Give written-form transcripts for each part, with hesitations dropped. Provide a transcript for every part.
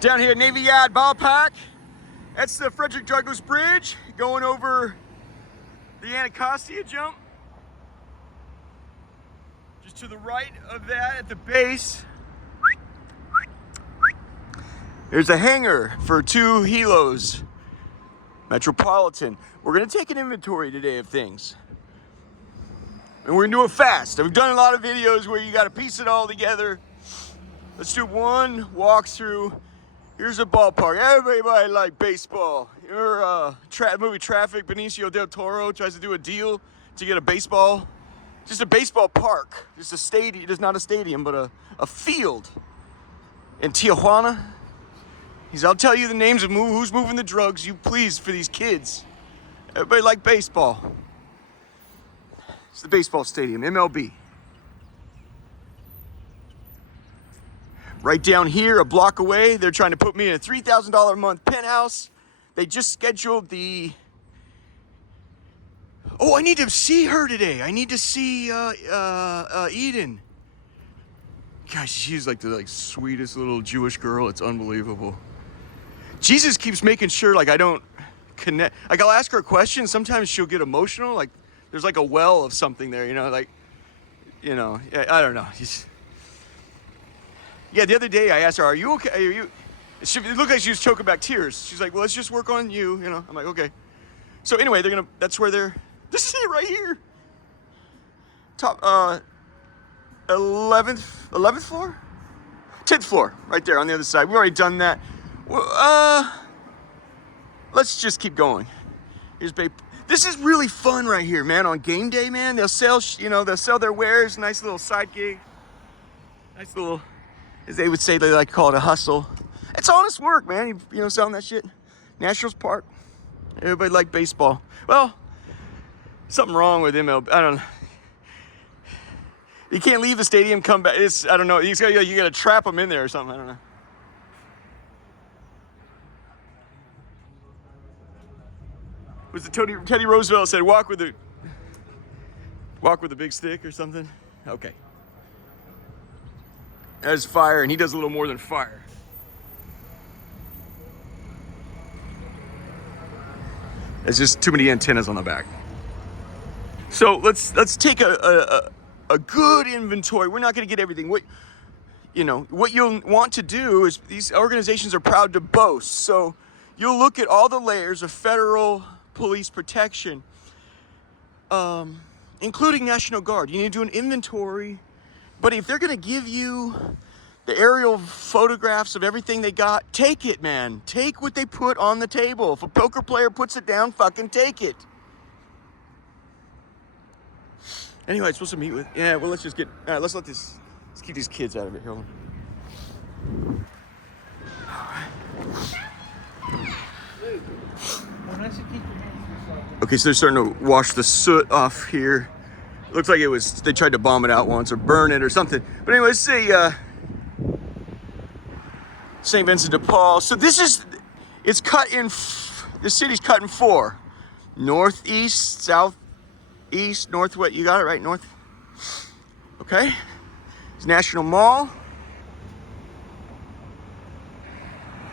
Down here at Navy Yard Ballpark. That's the Frederick Douglass Bridge going over the Anacostia jump. Just to the right of that at the base, there's a hangar for 2 helos, Metropolitan. We're gonna take an inventory today of things. And we're gonna do it fast. We've done a lot of videos where you gotta piece it all together. Let's do one walkthrough. Here's a ballpark. Everybody like baseball. Your movie Traffic, Benicio del Toro tries to do a deal to get a baseball, just a baseball park, just a stadium, just not a stadium, but a field in Tijuana. I'll tell you the names of who's moving the drugs, you please, for these kids. Everybody like baseball. It's the baseball stadium, MLB. Right down here, a block away, they're trying to put me in a $3,000 a month penthouse. They just scheduled the... Oh, I need to see her today. I need to see Eden. Gosh, she's like the sweetest little Jewish girl. It's unbelievable. Jesus keeps making sure I don't connect. I'll ask her a question. Sometimes she'll get emotional. There's a well of something there, I don't know. Yeah, the other day I asked her, "Are you okay? It looked like she was choking back tears. She's like, "Well, let's just work on you." I'm like, "Okay." So anyway, that's where they're. This is it right here. Top 11th floor, 10th floor, right there on the other side. We've already done that. Let's just keep going. Here's Babe. This is really fun right here, man. On game day, man, they'll sell their wares. Nice little side gig. Nice little. As they would say, they like to call it a hustle. It's honest work, man. Selling that shit. Nationals Park. Everybody like baseball. Well, something wrong with MLB. I don't know. You can't leave the stadium, come back. I don't know. You gotta trap them in there or something. I don't know. Was it Teddy Roosevelt said, walk with the big stick or something? Okay. There's fire, and he does a little more than fire. There's just too many antennas on the back. So let's take a good inventory. We're not going to get everything. What you'll want to do is, these organizations are proud to boast. So you'll look at all the layers of federal police protection, including National Guard. You need to do an inventory. But if they're gonna give you the aerial photographs of everything they got, take it, man. Take what they put on the table. If a poker player puts it down, fucking take it. Anyway, I'm supposed to meet with... Yeah, well, let's keep these kids out of it. Hold on. Okay, so they're starting to wash the soot off here. Looks like they tried to bomb it out once or burn it or something. But anyway, let's see, St. Vincent de Paul. So the city's cut in 4. Northeast, southeast, northwest. You got it right, north. Okay. It's National Mall.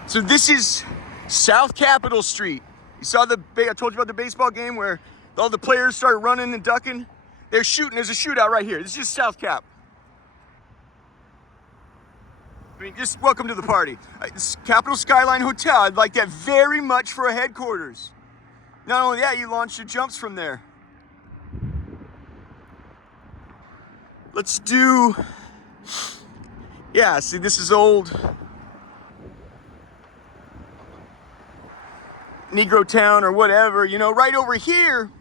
So this is South Capitol Street. You saw I told you about the baseball game where all the players started running and ducking. They're shooting. There's a shootout right here. This is just South Cap. Just welcome to the party. It's Capitol Skyline Hotel. I'd like that very much for a headquarters. Not only that, you launch your jumps from there. Let's do... Yeah, see, this is old Negro Town or whatever, right over here.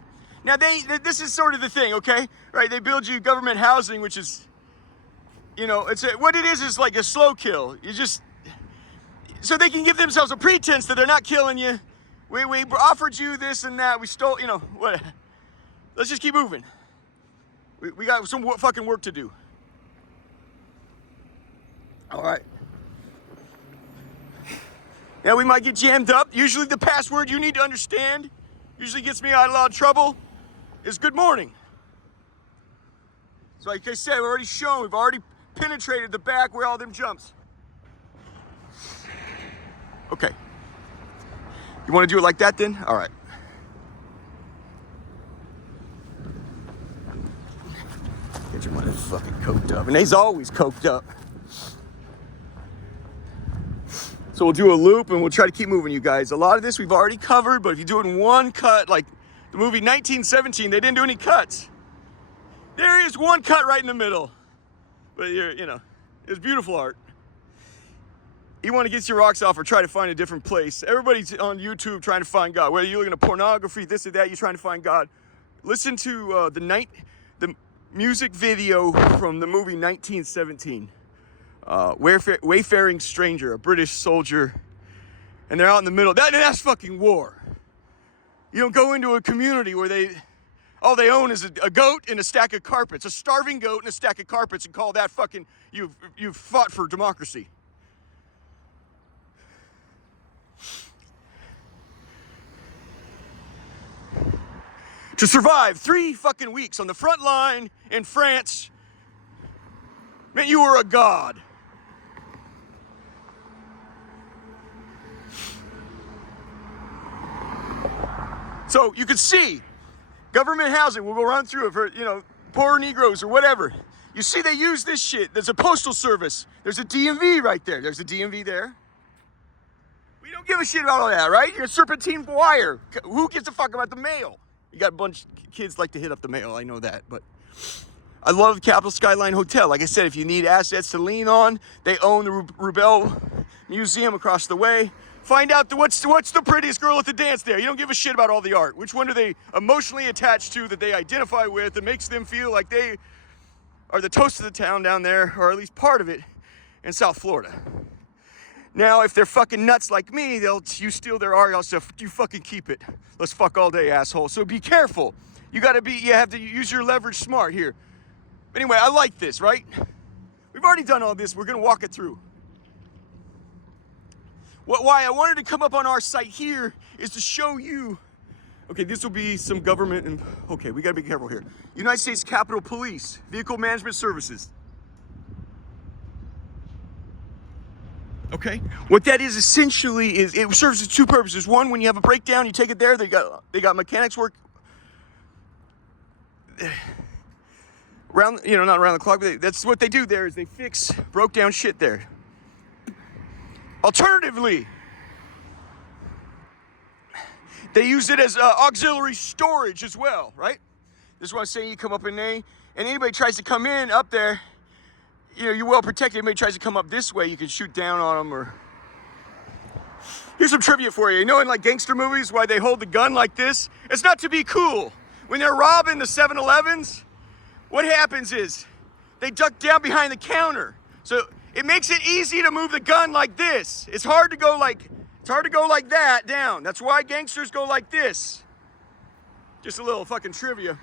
Now this is sort of the thing, okay? Right, they build you government housing, which is, what it is like a slow kill. So they can give themselves a pretense that they're not killing you. We offered you this and that. We stole, what? Let's just keep moving. We got some fucking work to do. All right. Now we might get jammed up. Usually the password you need to understand, usually gets me out of a lot of trouble, is good morning. So like I said, we've already penetrated the back where all them jumps. Okay. You want to do it like that then? All right. Get your motherfucking coked up. And he's always coked up. So we'll do a loop and we'll try to keep moving, you guys. A lot of this we've already covered, but if you do it in one cut, like the movie 1917, they didn't do any cuts. There is one cut right in the middle. But you know, it's beautiful art. You want to get your rocks off or try to find a different place. Everybody's on YouTube trying to find God. Whether you're looking at pornography, this or that, you're trying to find God. Listen to the music video from the movie 1917. Wayfaring Stranger, a British soldier, and they're out in the middle. That's fucking war. You don't go into a community where all they own is a goat and a stack of carpets, a starving goat and a stack of carpets, and call that fucking you've fought for democracy. To survive 3 fucking weeks on the front line in France meant you were a god. So you can see government housing. We'll go run through it for, you know, poor Negroes or whatever. You see they use this shit. There's a postal service. There's a DMV right there. There's a DMV there. We don't give a shit about all that, right? You're a serpentine wire. Who gives a fuck about the mail? You got a bunch of kids like to hit up the mail. I know that, but I love Capital Skyline Hotel. Like I said, if you need assets to lean on, they own the Rubel Museum across the way. Find out what's the prettiest girl at the dance there. You don't give a shit about all the art. Which one are they emotionally attached to that they identify with that makes them feel like they are the toast of the town down there, or at least part of it, in South Florida. Now, if they're fucking nuts like me, you steal their art, you fucking keep it. Let's fuck all day, asshole. So be careful. You have to use your leverage smart here. Anyway, I like this, right? We've already done all this. We're gonna walk it through. Why I wanted to come up on our site here is to show you, okay, this will be some government, and okay, we gotta be careful here. United States Capitol Police, Vehicle Management Services. Okay, what that is essentially is it serves as 2 purposes. One, when you have a breakdown, you take it there. They got mechanics work around, you know, not around the clock, but that's what they do there is they fix broke down shit there. Alternatively, they use it as auxiliary storage as well, right? This is what I'm saying. You come up in there, and anybody tries to come in up there, you know, you're well protected. Anybody tries to come up this way, you can shoot down on them. Or here's some trivia for you. You know, in like gangster movies, why they hold the gun like this? It's not to be cool. When they're robbing the 7-Elevens, what happens is they duck down behind the counter. So it makes it easy to move the gun like this. It's hard to go like that down. That's why gangsters go like this. Just a little fucking trivia.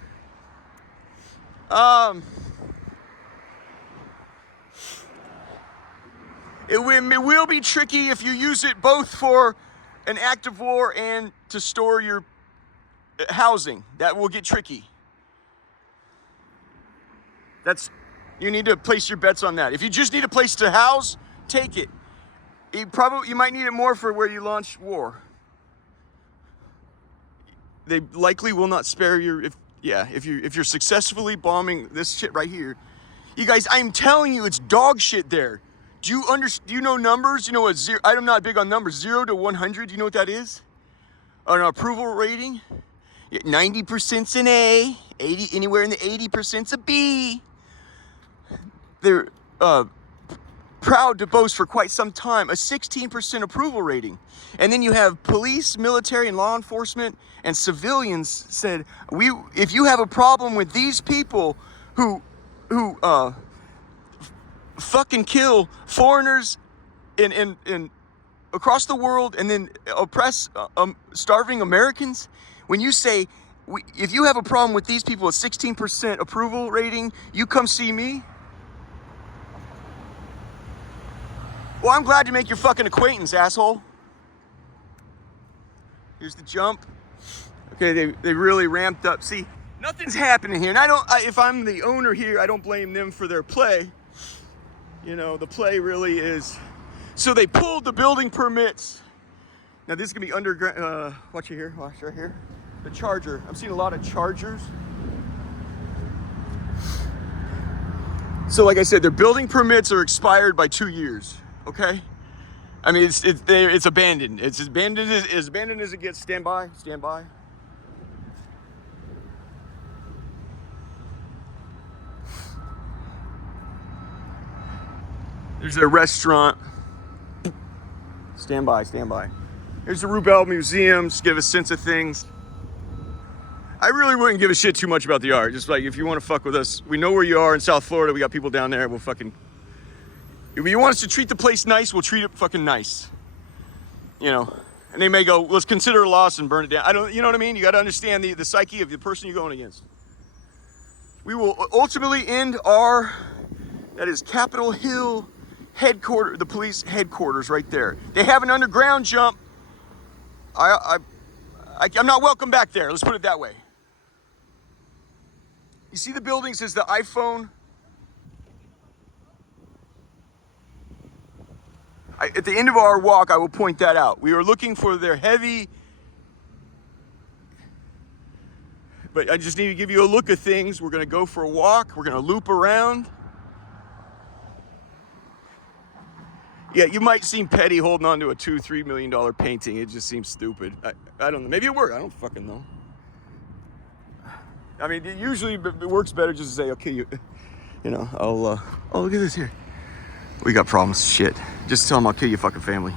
It will be tricky if you use it both for an act of war and to store your housing. That will get tricky. You need to place your bets on that. If you just need a place to house, take it. You might need it more for where you launch war. They likely will not spare if you're successfully bombing this shit right here. You guys, I'm telling you, it's dog shit there. Do you know numbers? You know what I'm not big on numbers. 0 to 100, do you know what that is? An approval rating? 90%'s an A, 80, anywhere in the 80%'s a B. They're proud to boast for quite some time a 16% approval rating. And then you have police, military, and law enforcement and civilians said, if you have a problem with these people who fucking kill foreigners in across the world and then oppress starving Americans, when you say, if you have a problem with these people at 16% approval rating, you come see me. Well, I'm glad to make your fucking acquaintance, asshole. Here's the jump. Okay, they really ramped up. See, nothing's happening here. And if I'm the owner here, I don't blame them for their play. You know, the play really is. So they pulled the building permits Now this is gonna be underground. Watch it here. Watch right here. The Charger. I'm seeing a lot of Chargers. So like I said, their building permits are expired by 2 years. Okay. I mean, it's abandoned. It's as abandoned as it gets. Stand by. Stand by. There's a restaurant. Stand by. Stand by. Here's the Rubel Museum. Just give a sense of things. I really wouldn't give a shit too much about the art. Just like, if you want to fuck with us, we know where you are in South Florida. We got people down there. We'll fucking... If you want us to treat the place nice, we'll treat it fucking nice. You know? And they may go, let's consider a loss and burn it down. I don't... You know what I mean? You got to understand the psyche of the person you're going against. We will ultimately end our... That is Capitol Hill headquarters, the police headquarters right there. They have an underground jump. I'm not welcome back there. Let's put it that way. You see the building says the iPhone. At the end of our walk, I will point that out. We were looking for their heavy, but I just need to give you a look at things. We're gonna go for a walk. We're gonna loop around. Yeah, you might seem petty holding on to a $2-3 million painting. It just seems stupid. I don't know. Maybe it worked. I don't fucking know. I mean, usually it works better just to say, okay, you know, oh, look at this here. We got problems. Shit. Just tell them I'll kill your fucking family.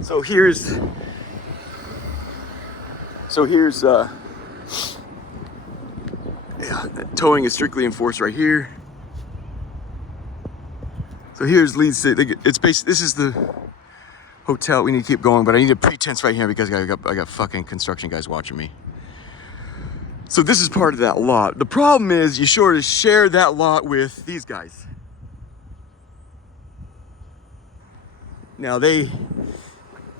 So here's yeah, towing is strictly enforced right here. So here's leads to, it's basically, this is the hotel. We need to keep going, but I need a pretense right here because I got fucking construction guys watching me. So this is part of that lot. The problem is you sort of share that lot with these guys. Now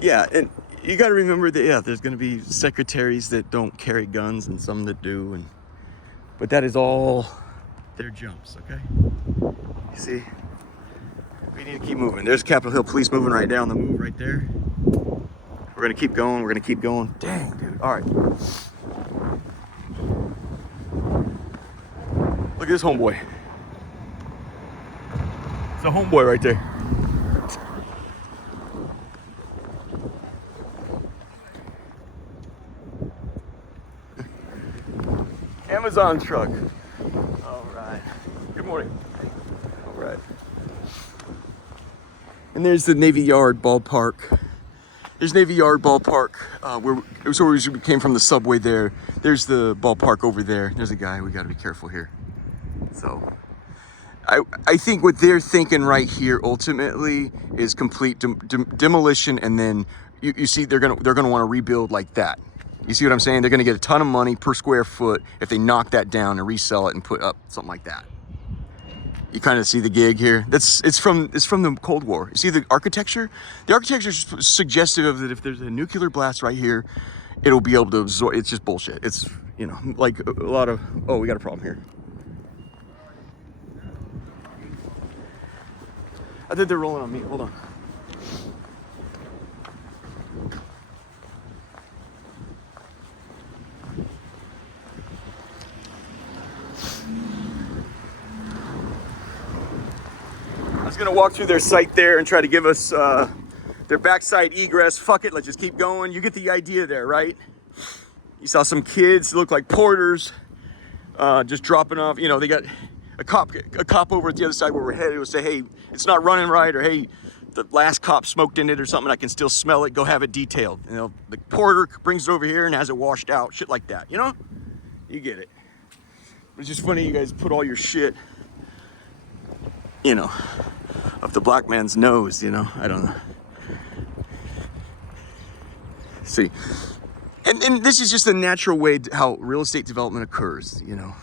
yeah, and you got to remember that, yeah, there's going to be secretaries that don't carry guns and some that do, but that is all their jumps, okay? You see? We need to keep moving. There's Capitol Hill Police moving right down the move right there. We're gonna keep going. We're gonna keep going. Dang, dude. All right. Look at this homeboy. It's a homeboy right there. Amazon truck. All right. Good morning. All right. And there's the Navy Yard ballpark. There's Navy Yard ballpark. It was where we came from, the subway there. There's the ballpark over there. There's a guy. We got to be careful here. So I think what they're thinking right here ultimately is complete demolition, and then you see they're gonna want to rebuild like that. You see what I'm saying? They're gonna get a ton of money per square foot if they knock that down and resell it and put up something like that. You kind of see the gig here. It's from the Cold War. You see the architecture? The architecture is suggestive of that if there's a nuclear blast right here, it'll be able to absorb. It's just bullshit. It's, you know, like a lot of, oh, we got a problem here. I think they're rolling on me. Hold on. I was gonna walk through their site there and try to give us their backside egress. Fuck it, let's just keep going. You get the idea there, right? You saw some kids look like porters, just dropping off. You know, they got a cop over at the other side where we're headed will say, hey, it's not running right, or hey, the last cop smoked in it or something. I can still smell it. Go have it detailed. You know, the porter brings it over here and has it washed out. Shit like that. You know, you get it. It's just funny you guys put all your shit, you know, up the black man's nose. You know, I don't know. See, and this is just a natural way how real estate development occurs. You know.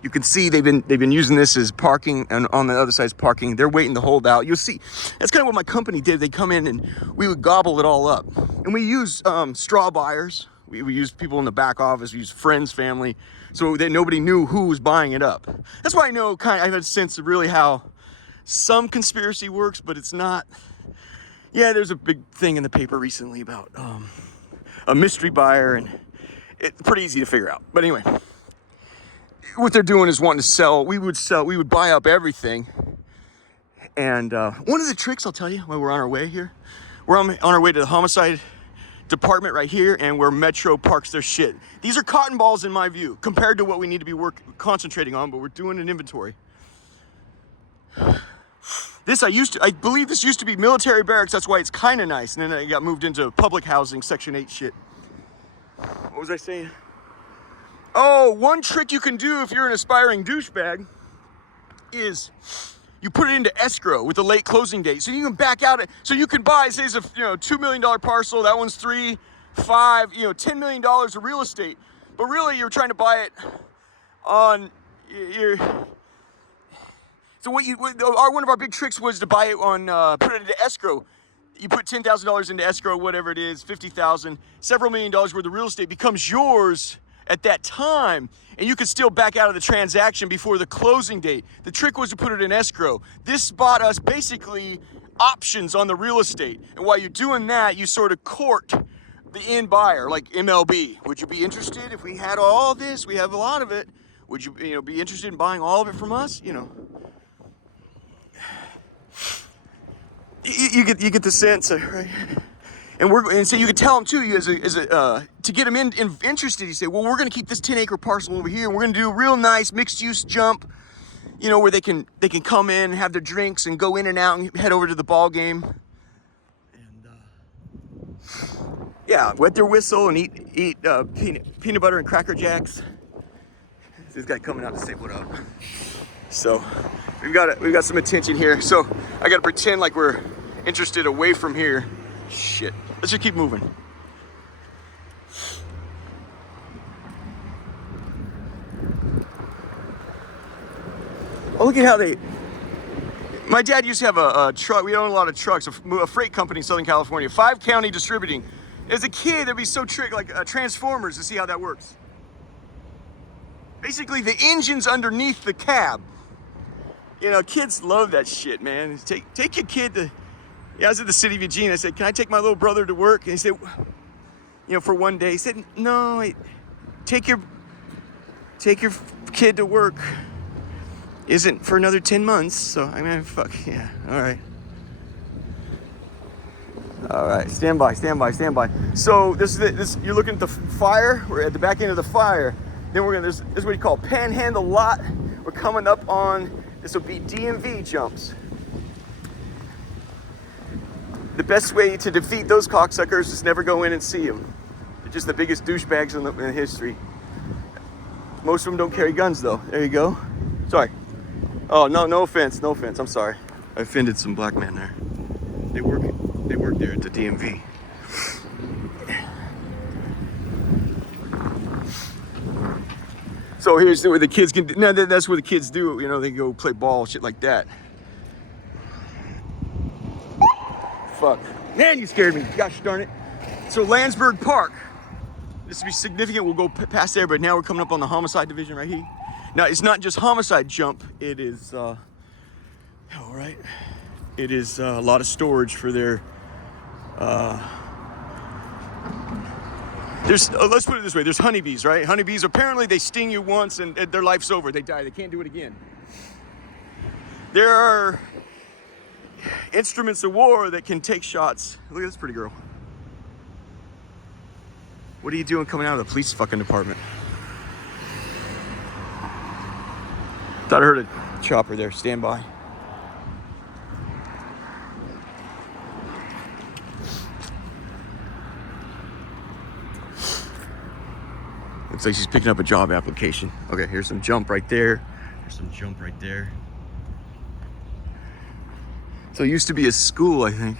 You can see they've been using this as parking, and on the other side is parking. They're waiting to hold out. You'll see, that's kind of what my company did. They come in and we would gobble it all up. And we use straw buyers. We used people in the back office, we used friends, family, so that nobody knew who was buying it up. That's why I know I have a sense of really how some conspiracy works, but it's not. Yeah, there's a big thing in the paper recently about a mystery buyer, and it's pretty easy to figure out. But anyway, what they're doing is wanting to sell. We would buy up everything. And one of the tricks I'll tell you while we're on our way here, we're on our way to the homicide department right here, and where Metro parks their shit. These are cotton balls in my view, compared to what we need to be concentrating on, but we're doing an inventory. This I believe this used to be military barracks, that's why it's kind of nice, and then it got moved into public housing, Section 8 shit. What was I saying? Oh, one trick you can do if you're an aspiring douchebag is you put it into escrow with a late closing date, so you can back out it. So you can buy, say, it's a $2 million parcel. That one's 3, 5, $10 million of real estate. But really, you're trying to buy it on your. So one of our big tricks was to buy it on, put it into escrow. You put $10,000 into escrow, whatever it is, $50,000, several $1 million worth of real estate becomes yours at that time, and you could still back out of the transaction before the closing date. The trick was to put it in escrow. This bought us basically options on the real estate, and while you're doing that, you sort of court the end buyer, like MLB. Would you be interested if we had all this? We have a lot of it. Would you, be interested in buying all of it from us? You get the sense, right? And so you could tell them too, to get them interested. You say, well, we're going to keep this 10-acre parcel over here, and we're going to do a real nice mixed-use jump, where they can come in, have their drinks, and go in and out, and head over to the ball game. And yeah, wet their whistle and eat peanut butter and Cracker Jacks. This guy coming out to say what up. So we've got some attention here. So I got to pretend like we're interested away from here. Shit. Let's just keep moving. Oh, look at how my dad used to have a truck. We own a lot of trucks, a freight company in Southern California, 5-county distributing. As a kid, that'd be so tricky, like Transformers, to see how that works. Basically, the engine's underneath the cab. Kids love that shit, man. Take your kid to. Yeah, I was at the city of Eugene. I said, "Can I take my little brother to work?" And he said, for one day. He said, "No, take your kid to work isn't for another 10 months." So fuck yeah. All right. Stand by. So this you're looking at the fire. We're at the back end of the fire. Then this is what you call Panhandle Lot. We're coming up on. This will be DMV jumps. The best way to defeat those cocksuckers is never go in and see them. They're just the biggest douchebags in history. Most of them don't carry guns, though. There you go. Sorry. Oh, no offense. I'm sorry. I offended some black men there. They work there at the DMV. So here's where the kids can. No, that's where the kids do. They go play ball, shit like that. Fuck. Man, you scared me. Gosh darn it. So Landsberg Park. This will be significant. We'll go past there, but now we're coming up on the homicide division right here. Now, it's not just homicide jump. It is, all right. It is a lot of storage for their, let's put it this way. There's honeybees, right? Honeybees, apparently they sting you once and their life's over. They die. They can't do it again. There are instruments of war that can take shots. Look at this pretty girl. What are you doing coming out of the police fucking department? Thought I heard a chopper there. Stand by. Looks like she's picking up a job application. Okay, here's some jump right there. There's some jump right there. So it used to be a school, I think.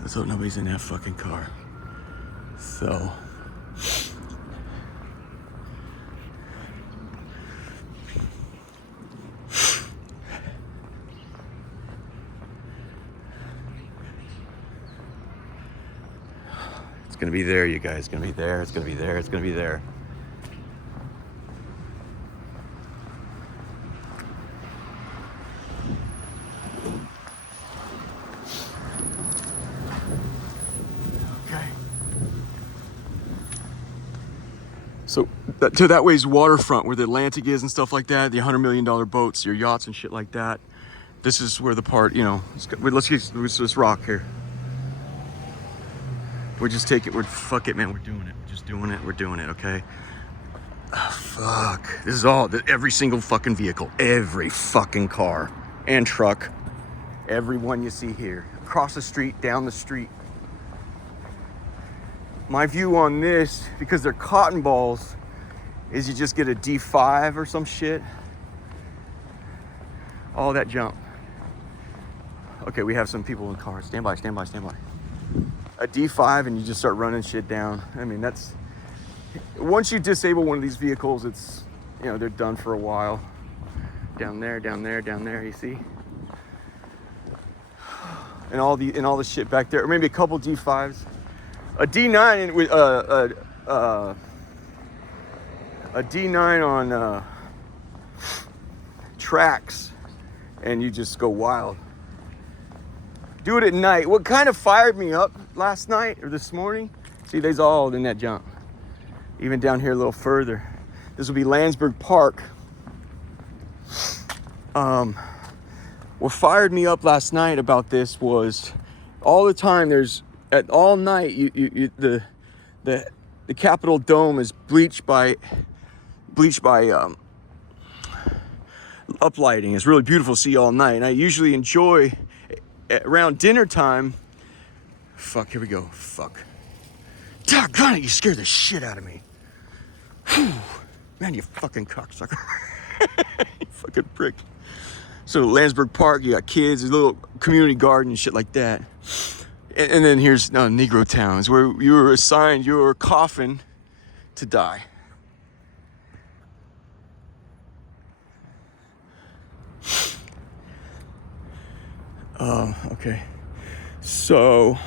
Let's hope nobody's in that fucking car. So. It's gonna be there, you guys. It's gonna be there. It's gonna be there. It's gonna be there. Okay. So that way's waterfront, where the Atlantic is and stuff like that. The $100 million boats, your yachts and shit like that. This is where the part, you know. Let's get this rock here. We're just taking. Fuck it, man. We're doing it. We're just doing it. We're doing it. Okay. Oh, fuck. This is all. Every single fucking vehicle, every fucking car and truck, every one you see here, across the street, down the street. My view on this, because they're cotton balls, is you just get a D5 or some shit. All that jump. Okay, we have some people in cars. Stand by, stand by, stand by. A D5 and you just start running shit down. I mean, that's... Once you disable one of these vehicles, it's, you know, they're done for a while. Down there, down there, down there, you see? And all the shit back there. Or maybe a couple D5s. A D9 with a D9 on tracks, and you just go wild. Do it at night. What kind of fired me up last night or this morning? See, they's all in that jump. Even down here a little further. This will be Landsberg Park. What fired me up last night about this was all the time all night the Capitol Dome is bleached by uplighting. It's really beautiful to see all night, and I usually enjoy around dinner time. Fuck, here we go. Fuck. Doggone it, you scared the shit out of me. Whew. Man, you fucking cocksucker. You fucking prick. So Landsberg Park, you got kids, a little community garden and shit like that. And then here's Negro Towns, where you were assigned your coffin to die. Okay. So,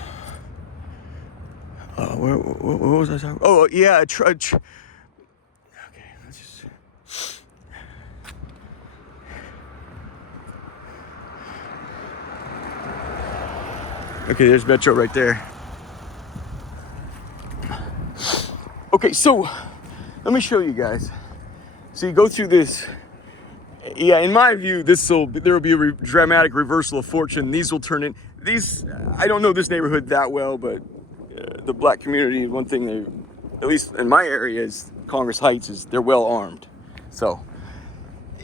what was I talking about? Oh, yeah, okay, let's just... Okay, there's Metro right there. Okay, so let me show you guys. So you go through this. Yeah, in my view, there will be a dramatic reversal of fortune. These will turn in. I don't know this neighborhood that well, but the black community, one thing at least in my area, is Congress Heights, is they're well armed. So,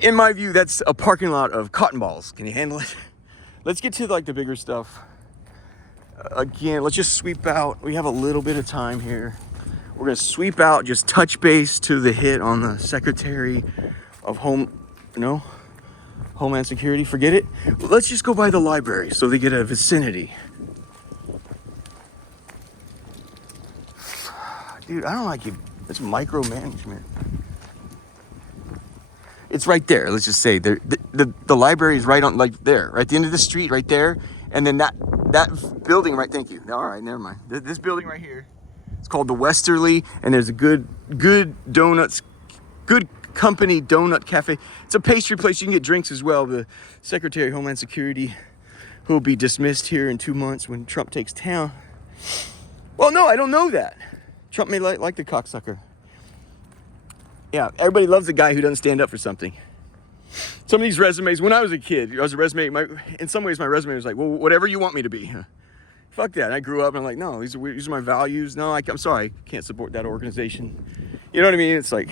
in my view, that's a parking lot of cotton balls. Can you handle it? Let's get to like the bigger stuff. Again, let's just sweep out. We have a little bit of time here. We're gonna sweep out, just touch base to the hit on the Secretary of Homeland Security. Forget it. Let's just go by the library so they get a vicinity. Dude, I don't like it. It's micromanagement. It's right there. Let's just say the library is right on, like there, right at the end of the street, right there. And then that building, right? Thank you. All right, never mind. This building right here, it's called the Westerly, and there's a good donuts, good company donut cafe. It's a pastry place. You can get drinks as well. The Secretary of Homeland Security, who will be dismissed here in 2 months when Trump takes town. Well, no, I don't know that. Trump may like the cocksucker. Yeah, everybody loves the guy who doesn't stand up for something. Some of these resumes, when I was a kid, in some ways my resume was like, well, whatever you want me to be. Fuck that. I grew up and I'm like, no, these are my values. No, I'm sorry, I can't support that organization. You know what I mean? It's like,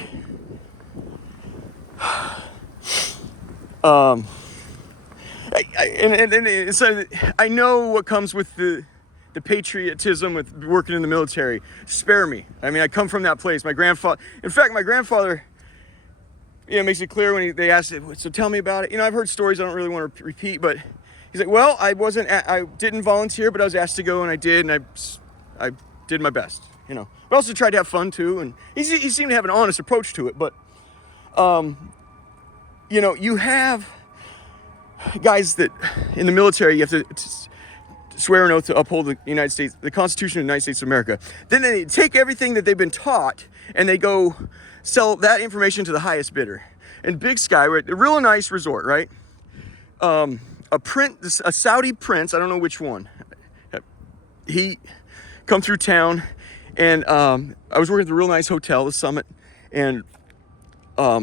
so I know what comes with the patriotism with working in the military. Spare me. I mean, I come from that place. My grandfather, makes it clear when they asked, so tell me about it. You know, I've heard stories I don't really want to repeat, but he's like, well, I didn't volunteer, but I was asked to go and I did, and I did my best, you know. But also tried to have fun too, and he seemed to have an honest approach to it, but, you have guys that in the military, you have swear an oath to uphold the United States, the Constitution of the United States of America. Then they take everything that they've been taught and they go sell that information to the highest bidder. And Big Sky, right, a real nice resort, right? A Saudi prince, I don't know which one. He come through town, and I was working at the real nice hotel, the Summit, and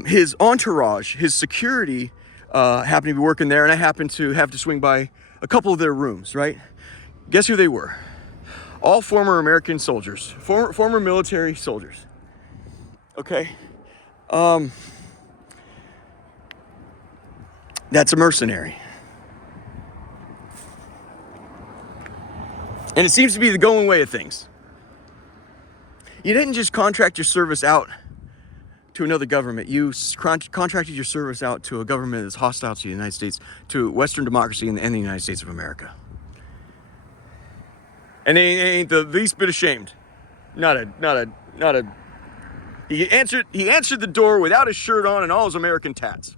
his entourage, his security, happened to be working there, and I happened to have to swing by a couple of their rooms, right? Guess who they were? All former American soldiers, former military soldiers. Okay, that's a mercenary. And it seems to be the going way of things. You didn't just contract your service out to another government. You contracted your service out to a government that's hostile to the United States, to Western democracy and the United States of America. And they ain't the least bit ashamed. Not a. He answered the door without his shirt on and all his American tats.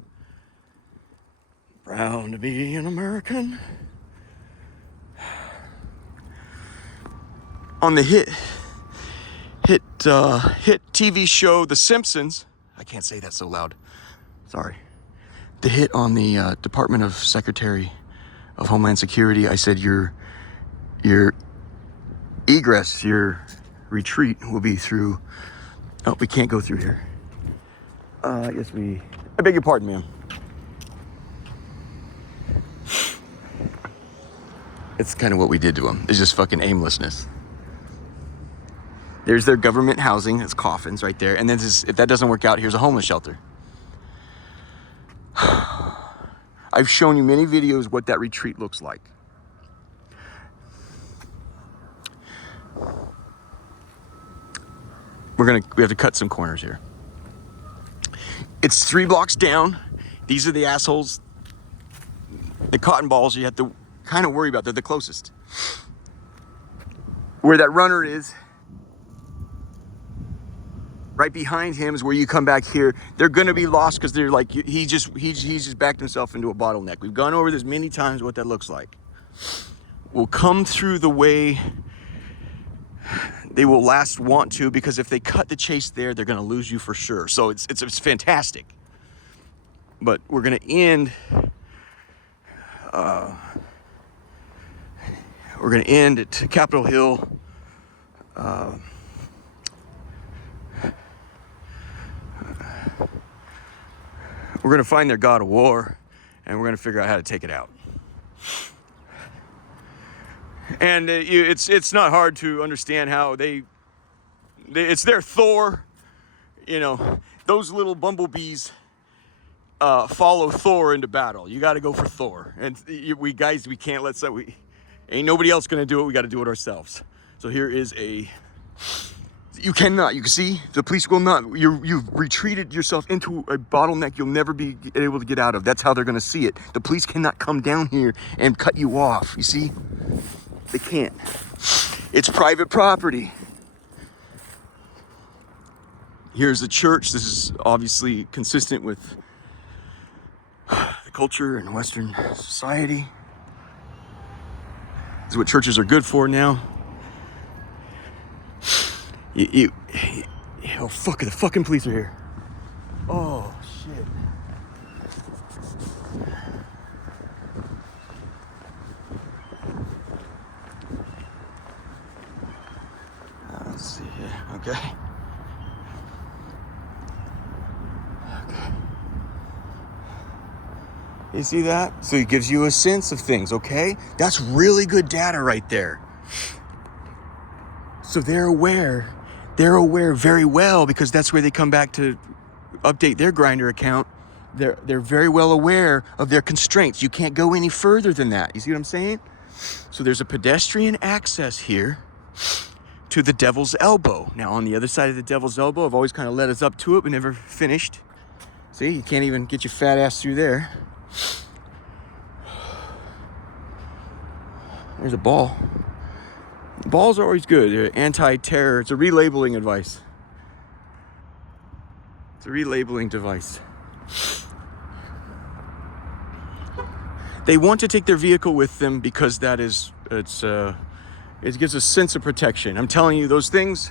Proud to be an American. On the hit TV show The Simpsons, I can't say that so loud, sorry. The hit on the Department of Secretary of Homeland Security, I said your egress, your retreat will be through, oh, we can't go through here. I beg your pardon, ma'am. It's kind of what we did to them. It's just fucking aimlessness. There's their government housing, it's coffins right there. And then if that doesn't work out, here's a homeless shelter. I've shown you many videos what that retreat looks like. We have to cut some corners here. It's 3 blocks down. These are the assholes. The cotton balls you have to kind of worry about. They're the closest. Where that runner is, right behind him is where you come back here. They're gonna be lost because they're like, he's just backed himself into a bottleneck. We've gone over this many times what that looks like. We'll come through the way they will last want to, because if they cut the chase there, they're gonna lose you for sure. So it's fantastic. But we're gonna end at Capitol Hill. We're gonna find their God of War, and we're gonna figure out how to take it out. And it's not hard to understand how it's their Thor. You know, those little bumblebees follow Thor into battle. You got to go for Thor, and we can't let that. Ain't nobody else gonna do it. We got to do it ourselves. So here is you can see, the police will not, you've retreated yourself into a bottleneck you'll never be able to get out of. That's how they're gonna see it. The police cannot come down here and cut you off, you see? They can't. It's private property. Here's the church. This is obviously consistent with the culture in Western society. This is what churches are good for now. Oh fuck, the fucking police are here. Oh shit. Let's see here, okay. You see that? So it gives you a sense of things, okay? That's really good data right there. So they're aware very well, because that's where they come back to update their Grindr account. They're very well aware of their constraints. You can't go any further than that. You see what I'm saying? So there's a pedestrian access here to the Devil's Elbow. Now on the other side of the Devil's Elbow, I've always kind of led us up to it, but never finished. See, you can't even get your fat ass through there. There's a ball. Balls are always good. They're anti-terror. It's a relabeling advice. It's a relabeling device. They want to take their vehicle with them because that is it gives a sense of protection. I'm telling you, those things.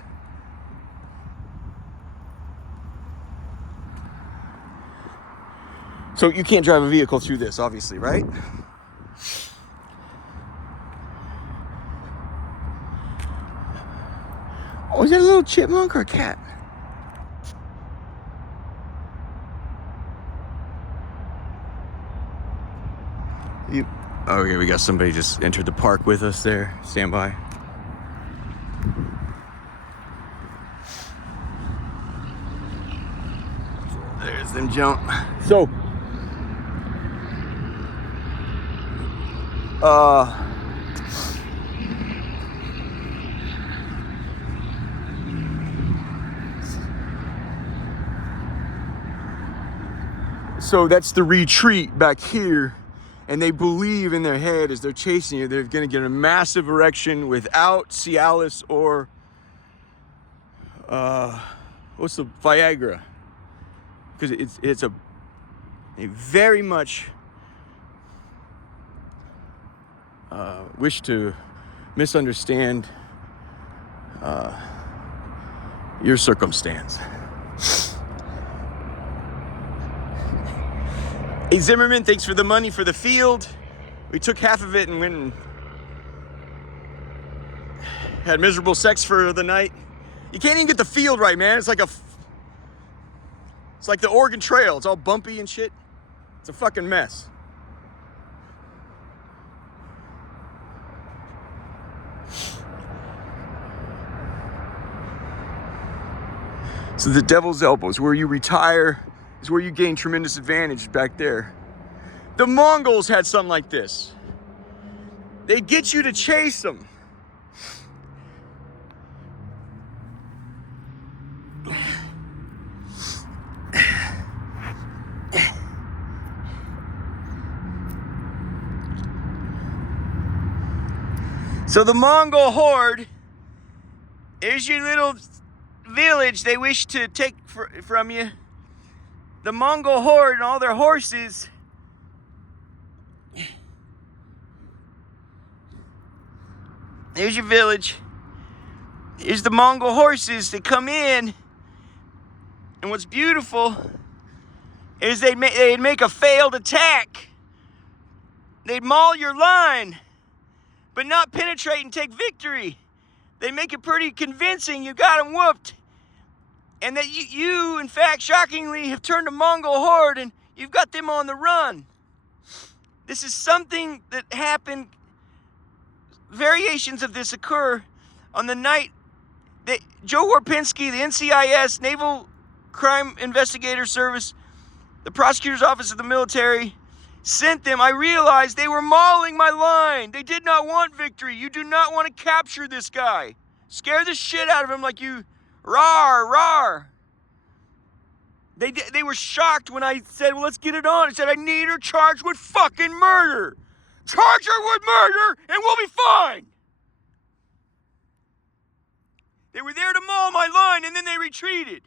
So you can't drive a vehicle through this, obviously, right? Oh, is that a little chipmunk or a cat? Okay, we got somebody just entered the park with us there. Stand by. There's them jump. So, so that's the retreat back here. And they believe in their head as they're chasing you, they're going to get a massive erection without Cialis or what's the Viagra? Because it's a very much wish to misunderstand your circumstance. Hey Zimmerman, thanks for the money for the field. We took half of it and went and had miserable sex for the night. You can't even get the field right, man. It's like the Oregon Trail. It's all bumpy and shit. It's a fucking mess. So the Devil's Elbow is where you retire, is where you gain tremendous advantage back there. The Mongols had something like this. They get you to chase them. So the Mongol horde, here's your little village they wish to take from you. The Mongol horde and all their horses. Here's your village. Here's the Mongol horses. They come in, and what's beautiful is they'd make a failed attack. They'd maul your line, but not penetrate and take victory. They make it pretty convincing you got them whooped. And that you, in fact, shockingly, have turned a Mongol horde and you've got them on the run. This is something that happened. Variations of this occur on the night that Joe Warpinski, the NCIS, Naval Crime Investigator Service, the Prosecutor's Office of the Military, sent them. I realized they were mauling my line. They did not want victory. You do not want to capture this guy. Scare the shit out of him like you... Rawr, rawr. They were shocked when I said, well, let's get it on. I said, I need her charged with fucking murder. Charge her with murder and we'll be fine. They were there to maul my line and then they retreated.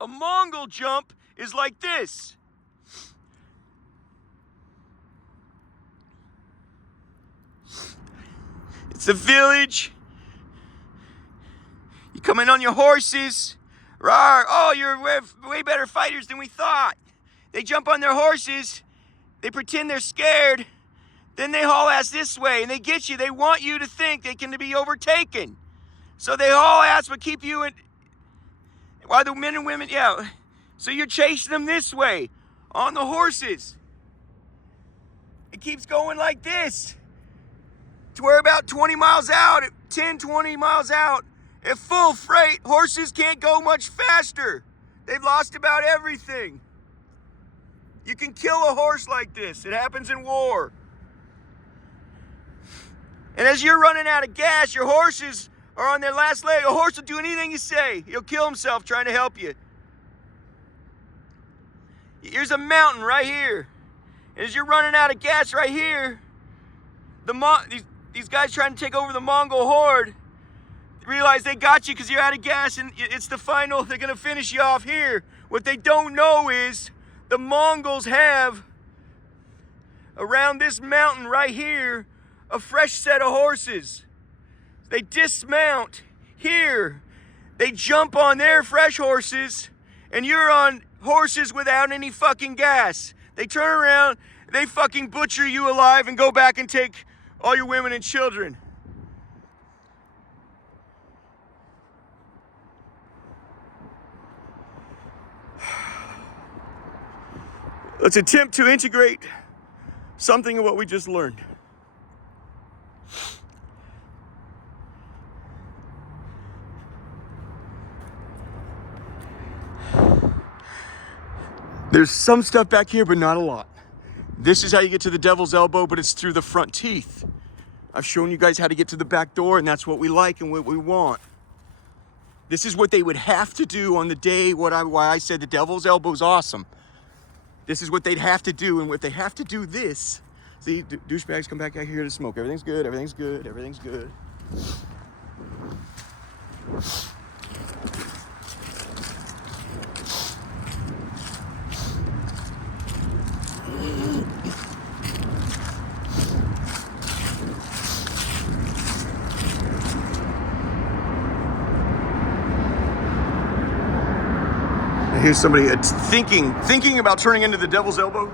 A Mongol jump is like this. It's a village. You come in on your horses. Rawr. Oh, you're way better fighters than we thought. They jump on their horses. They pretend they're scared. Then they haul ass this way and they get you. They want you to think they can be overtaken. So they haul ass but keep you in. While the men and women, yeah. So you're chasing them this way on the horses. It keeps going like this. To where about 20 miles out, 10, 20 miles out, at full freight, horses can't go much faster. They've lost about everything. You can kill a horse like this. It happens in war. And as you're running out of gas, your horses are on their last leg. A horse will do anything you say. He'll kill himself trying to help you. Here's a mountain right here. And as you're running out of gas right here, these guys trying to take over the Mongol horde realize they got you because you're out of gas and it's the final. They're going to finish you off here. What they don't know is the Mongols have around this mountain right here a fresh set of horses. They dismount here. They jump on their fresh horses, and you're on horses without any fucking gas. They turn around, they fucking butcher you alive and go back and take all your women and children. Let's attempt to integrate something of what we just learned. There's some stuff back here, but not a lot. This is how you get to the devil's elbow, but it's through the front teeth. I've shown you guys how to get to the back door, and that's what we like and what we want. This is what they would have to do on the day why I said the devil's elbow is awesome. This is what they'd have to do, and if they have to do this, see, douchebags come back out here to smoke. Everything's good, everything's good, everything's good. Here's somebody thinking about turning into the devil's elbow.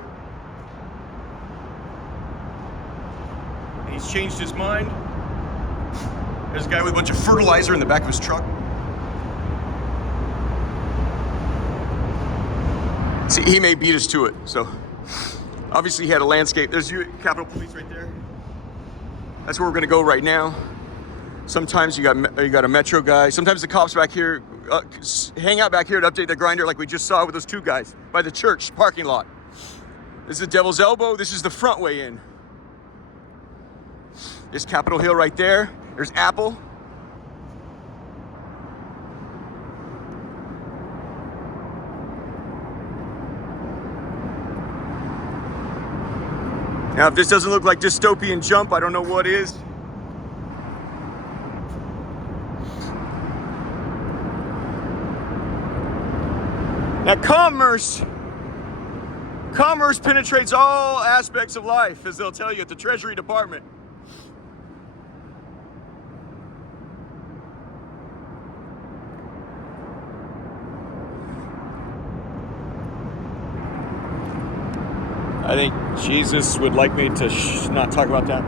And he's changed his mind. There's a guy with a bunch of fertilizer in the back of his truck. See, he may beat us to it. So obviously he had a landscape. There's Capitol Police right there. That's where we're gonna go right now. Sometimes you got a Metro guy. Sometimes the cops back here hang out back here to update the grinder like we just saw with those two guys by the church parking lot. This is the devil's elbow. This is the front way in. There's Capitol Hill right there. There's Apple. Now, if this doesn't look like dystopian jump, I don't know what is. Now, commerce penetrates all aspects of life, as they'll tell you at the Treasury Department. I think Jesus would like me to not talk about that.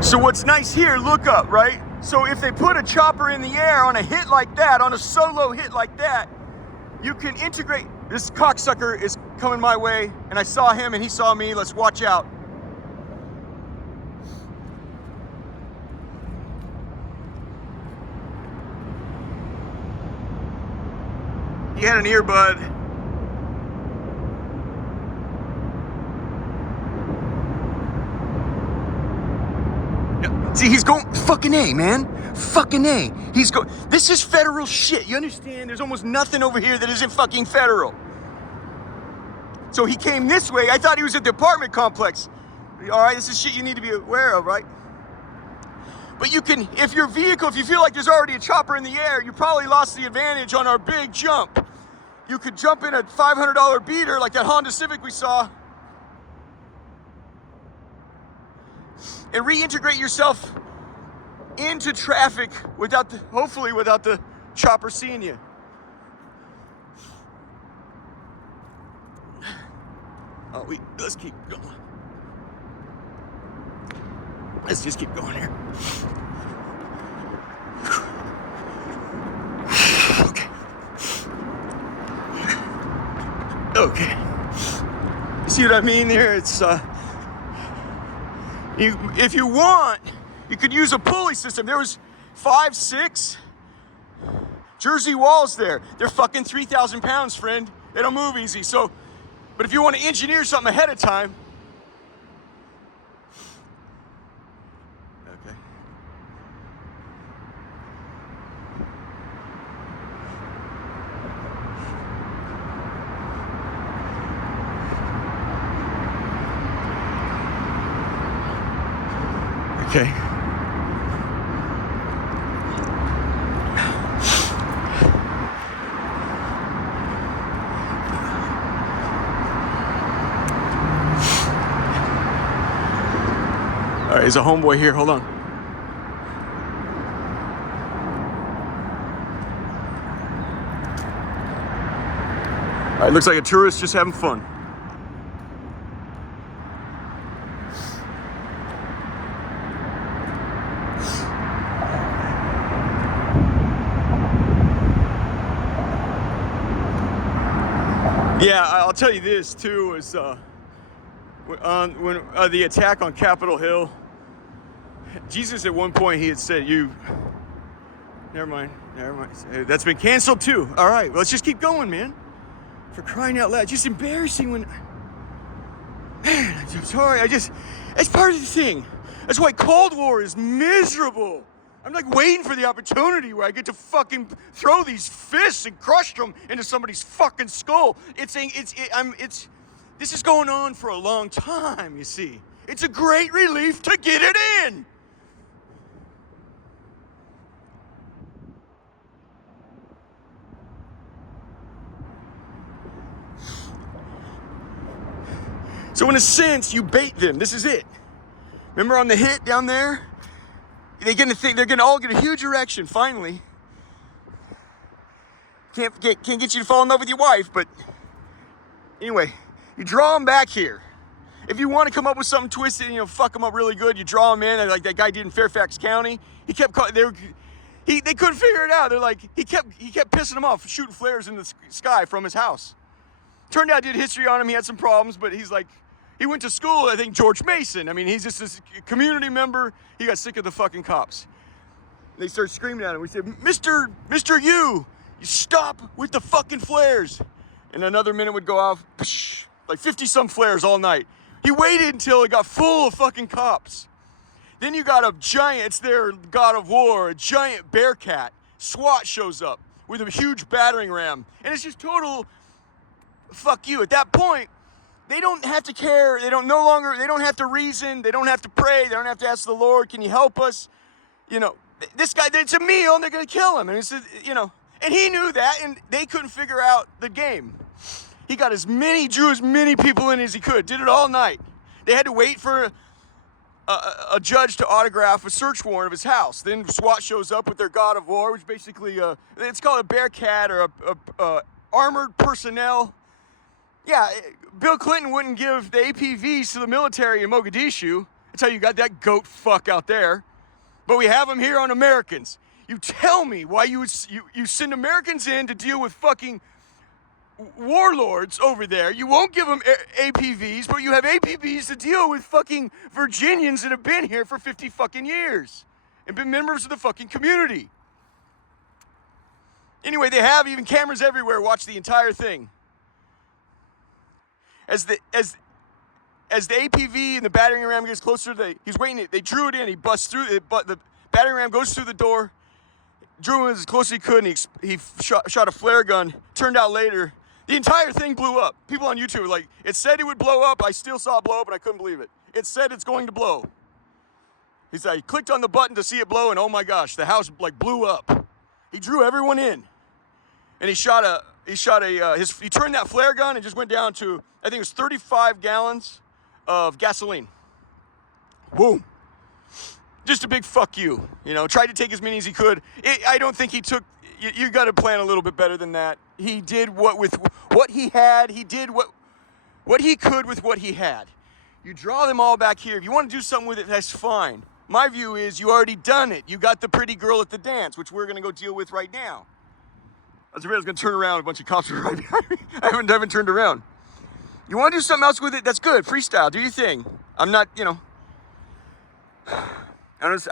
So what's nice here, look up, right? So if they put a chopper in the air on a hit like that, on a solo hit like that, you can integrate. This cocksucker is coming my way, and I saw him and he saw me. Let's watch out. He had an earbud. See, he's going, fucking A, man. Fucking A. He's going, this is federal shit. You understand? There's almost nothing over here that isn't fucking federal. So he came this way. I thought he was at the apartment complex. All right, this is shit you need to be aware of, right? But you can, if your vehicle, if you feel like there's already a chopper in the air, you probably lost the advantage on our big jump. You could jump in a $500 beater like that Honda Civic we saw and reintegrate yourself into traffic without the, hopefully without the chopper seeing you. Oh, let's keep going. Let's just keep going here. Okay. Okay. You see what I mean there? It's if you want, you could use a pulley system. There was 5, 6 Jersey walls there. They're fucking 3,000 pounds, friend. They don't move easy. So, but if you want to engineer something ahead of time, okay. Okay. All right, there's a homeboy here. Hold on. All right, looks like a tourist just having fun. Yeah, I'll tell you this too, is when the attack on Capitol Hill, Jesus at one point he had said, never mind, that's been canceled too. All right, well, let's just keep going, man. For crying out loud, just embarrassing when, man, I'm sorry, it's part of the thing. That's why Cold War is miserable. I'm like waiting for the opportunity where I get to fucking throw these fists and crush them into somebody's fucking skull. This is going on for a long time, you see. It's a great relief to get it in. So in a sense, you bait them. This is it. Remember on the hit down there? They're gonna all get a huge erection finally. Can't get you to fall in love with your wife, but anyway, you draw them back here. If you want to come up with something twisted and fuck them up really good, you draw them in, like that guy did in Fairfax County. They couldn't figure it out. They're like he kept pissing them off, shooting flares in the sky from his house. Turned out I did history on him. He had some problems, but he's like. He went to school, I think, George Mason. I mean, he's just this community member. He got sick of the fucking cops. They started screaming at him. We said, Mr. You stop with the fucking flares. And another minute would go off, like 50-some flares all night. He waited until it got full of fucking cops. Then you got a giant, it's their god of war, a giant bear cat. SWAT shows up with a huge battering ram. And it's just total fuck you. At that point, they don't have to care. They don't have to reason. They don't have to pray. They don't have to ask the Lord, can you help us? This guy, it's a meal and they're going to kill him. And it's, and he knew that and they couldn't figure out the game. He got drew as many people in as he could, did it all night. They had to wait for a judge to autograph a search warrant of his house. Then SWAT shows up with their god of war, which basically, it's called a bear cat or a armored personnel. Yeah, Bill Clinton wouldn't give the APVs to the military in Mogadishu. That's how you got that goat fuck out there. But we have them here on Americans. You tell me why you send Americans in to deal with fucking warlords over there. You won't give them APVs, but you have APVs to deal with fucking Virginians that have been here for 50 fucking years and been members of the fucking community. Anyway, they have even cameras everywhere. Watch the entire thing. As the APV and the battering ram gets closer, he's waiting. They drew it in. He busts through it, but the battering ram goes through the door. Drew him as close as he could, and he shot a flare gun. Turned out later, the entire thing blew up. People on YouTube were like, it said it would blow up. I still saw it blow up, and I couldn't believe it. It said it's going to blow. He said, he clicked on the button to see it blow, and oh my gosh, the house blew up. He drew everyone in, and he turned that flare gun and just went down to, I think it was 35 gallons of gasoline. Boom. Just a big fuck you. Tried to take as many as he could. I don't think he took, you got to plan a little bit better than that. He did with what he had. He did what he could with what he had. You draw them all back here. If you want to do something with it, that's fine. My view is you already done it. You got the pretty girl at the dance, which we're going to go deal with right now. I was going to turn around, a bunch of cops were right behind me. I haven't turned around. You want to do something else with it? That's good. Freestyle. Do your thing. I'm not, I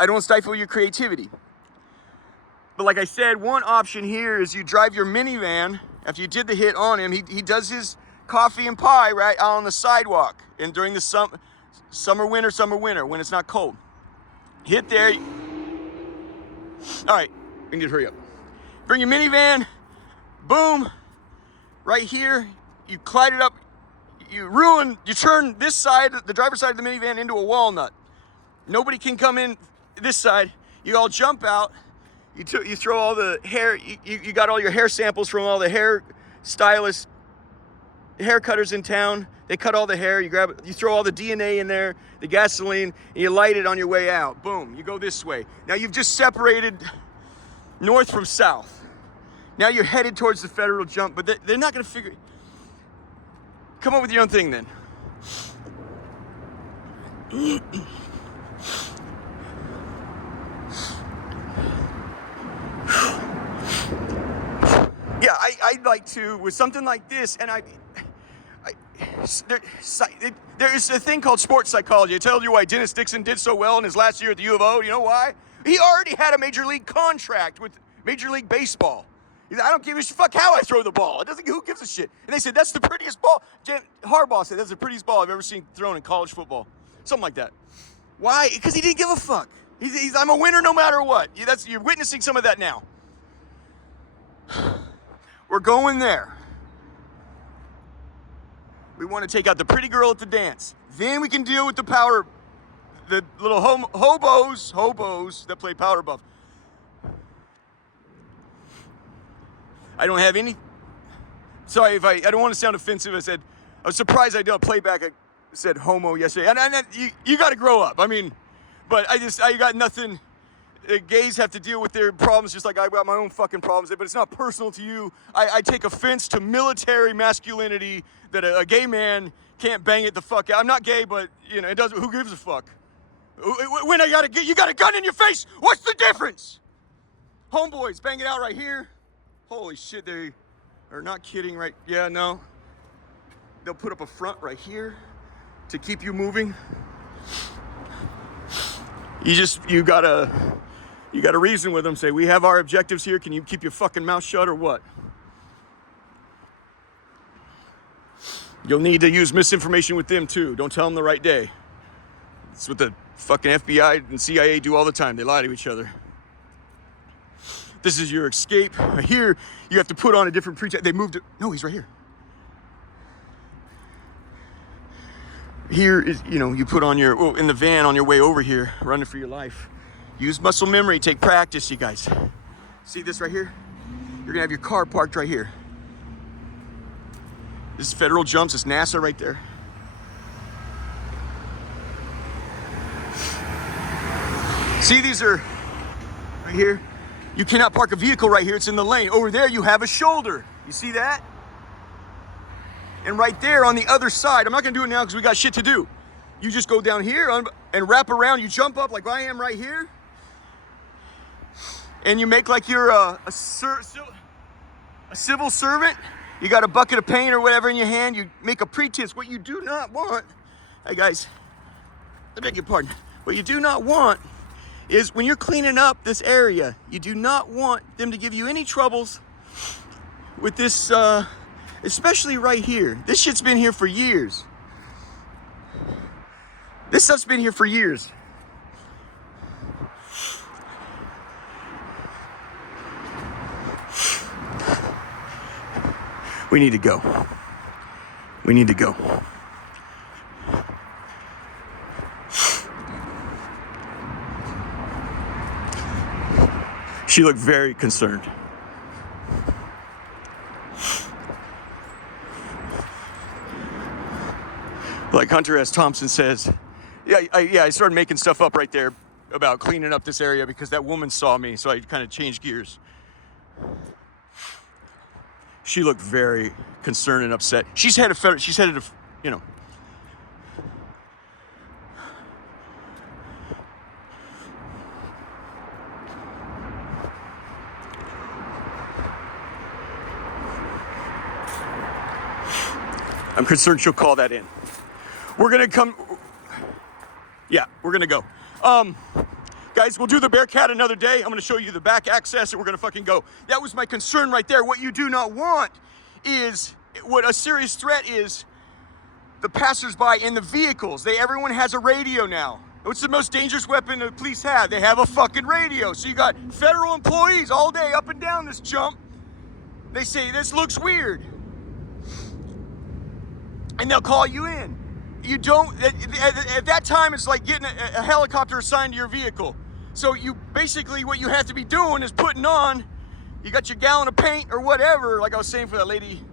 don't stifle your creativity. But like I said, one option here is you drive your minivan. After you did the hit on him, he does his coffee and pie right out on the sidewalk. And during the summer, winter, when it's not cold. Hit there. All right, we need to hurry up. Bring your minivan. Boom. Right here. You collide it up. You turn this side, the driver's side of the minivan, into a walnut. Nobody can come in this side. You all jump out. You throw all the hair. You got all your hair samples from all the hair stylists, hair cutters in town. They cut all the hair. You grab it. You throw all the DNA in there, the gasoline, and you light it on your way out. Boom. You go this way. Now you've just separated north from south. Now you're headed towards the federal jump, but they're not going to figure. Come up with your own thing then. Yeah, I'd like to, with something like this, and there is a thing called sports psychology. I told you why Dennis Dixon did so well in his last year at the U of O. You know why? He already had a major league contract with Major League Baseball. I don't give a fuck how I throw the ball. It doesn't. Who gives a shit? And they said that's the prettiest ball. Harbaugh said that's the prettiest ball I've ever seen thrown in college football. Something like that. Why? Because he didn't give a fuck. I'm a winner no matter what. You're witnessing some of that now. We're going there. We want to take out the pretty girl at the dance. Then we can deal with the little hobos that play powder buff. I don't have any. Sorry if I don't want to sound offensive. I was surprised I did a playback. I said homo yesterday. And you got to grow up. I mean, but I got nothing. Gays have to deal with their problems just like I got my own fucking problems. But it's not personal to you. I take offense to military masculinity that a gay man can't bang it the fuck out. I'm not gay, but it doesn't. Who gives a fuck? When you got a gun in your face. What's the difference? Homeboys, bang it out right here. Holy shit, they are not kidding, right? Yeah, no. They'll put up a front right here to keep you moving. You gotta reason with them. Say, we have our objectives here. Can you keep your fucking mouth shut or what? You'll need to use misinformation with them too. Don't tell them the right day. It's what the fucking FBI and CIA do all the time. They lie to each other. This is your escape. Here, you have to put on a different pretext. They moved it. No, he's right here. Here is, you put on in the van on your way over here, running for your life. Use muscle memory, take practice, you guys. See this right here? You're gonna have your car parked right here. This is federal jumps, it's NASA right there. See, these are right here. You cannot park a vehicle right here, it's in the lane. Over there, you have a shoulder. You see that? And right there on the other side, I'm not gonna do it now because we got shit to do. You just go down here and wrap around, you jump up like I am right here. And you make like you're a civil servant. You got a bucket of paint or whatever in your hand, you make a pretense. What you do not want, hey guys, I beg your pardon. What you do not want is when you're cleaning up this area, you do not want them to give you any troubles with this, especially right here. This shit's been here for years. This stuff's been here for years. We need to go. We need to go. She looked very concerned. Like Hunter S. Thompson says, I started making stuff up right there about cleaning up this area because that woman saw me, so I kind of changed gears. She looked very concerned and upset. She's headed to, I'm concerned she'll call that in. We're gonna come. Yeah, we're gonna go. Guys, we'll do the Bearcat another day. I'm gonna show you the back access and we're gonna fucking go. That was my concern right there. What you do not want is, what a serious threat is, the passersby in the vehicles. Everyone has a radio now. What's the most dangerous weapon the police have? They have a fucking radio. So you got federal employees all day up and down this jump. They say, this looks weird. And they'll call you in. you don't, at that time, it's like getting a helicopter assigned to your vehicle. So you basically, what you have to be doing is putting on, you got your gallon of paint or whatever, like I was saying for that lady,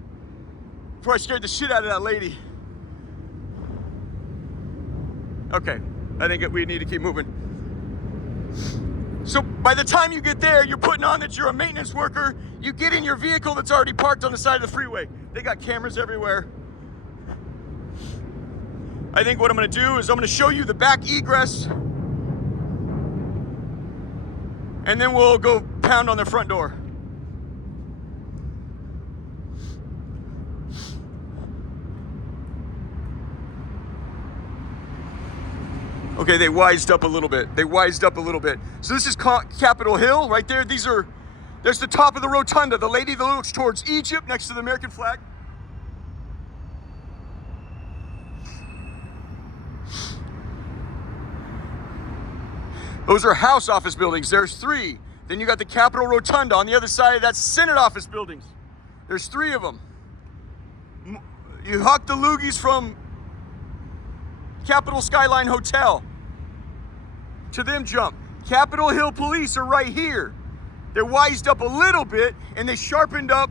before I scared the shit out of that lady. Okay, I think we need to keep moving. So by the time you get there, you're putting on that you're a maintenance worker, you get in your vehicle that's already parked on the side of the freeway. They got cameras everywhere. I think what I'm gonna do is I'm gonna show you the back egress, and then we'll go pound on their front door. Okay, they wised up a little bit. So this is Capitol Hill right there. There's the top of the rotunda, the lady that looks towards Egypt next to the American flag. Those are House office buildings. There's 3. Then you got the Capitol Rotunda on the other side of that, Senate office buildings. There's 3 of them. You huck the loogies from Capitol Skyline Hotel. To them jump. Capitol Hill police are right here. They're wised up a little bit and they sharpened up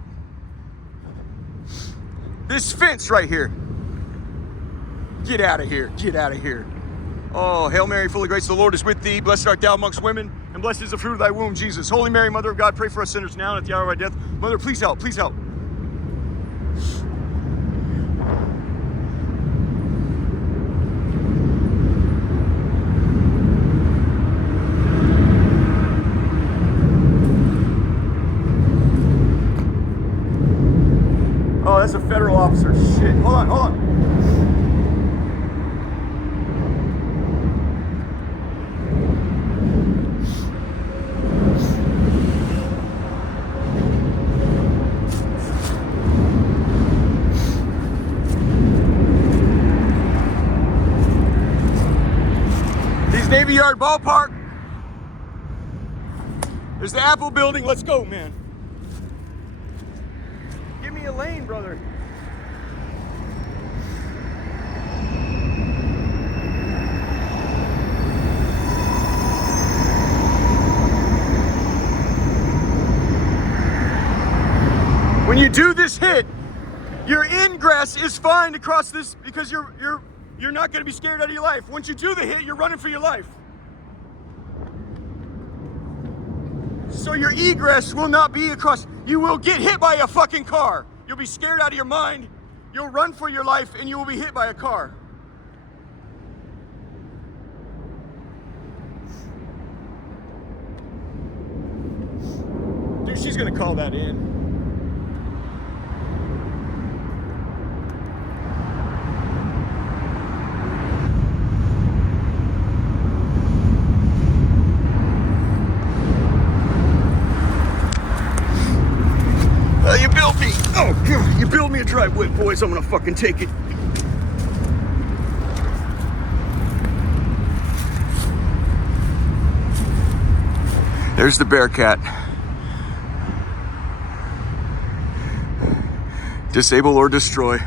this fence right here. Get out of here. Get out of here. Oh, Hail Mary, full of grace, the Lord is with thee. Blessed art thou amongst women, and blessed is the fruit of thy womb, Jesus. Holy Mary, Mother of God, pray for us sinners now and at the hour of our death. Mother, please help, please help. Oh, that's a federal officer. Shit. Hold on, hold on. Navy Yard Ballpark. There's the Apple building. Let's go, man. Give me a lane, brother. When you do this hit, your ingress is fine to cross this because you're not going to be scared out of your life. Once you do the hit, you're running for your life. So your egress will not be across. You will get hit by a fucking car. You'll be scared out of your mind. You'll run for your life and you will be hit by a car. Dude, she's going to call that in. You built me. Oh, God. You build me a dry whip, boys. I'm gonna fucking take it. There's the Bearcat. Disable or destroy.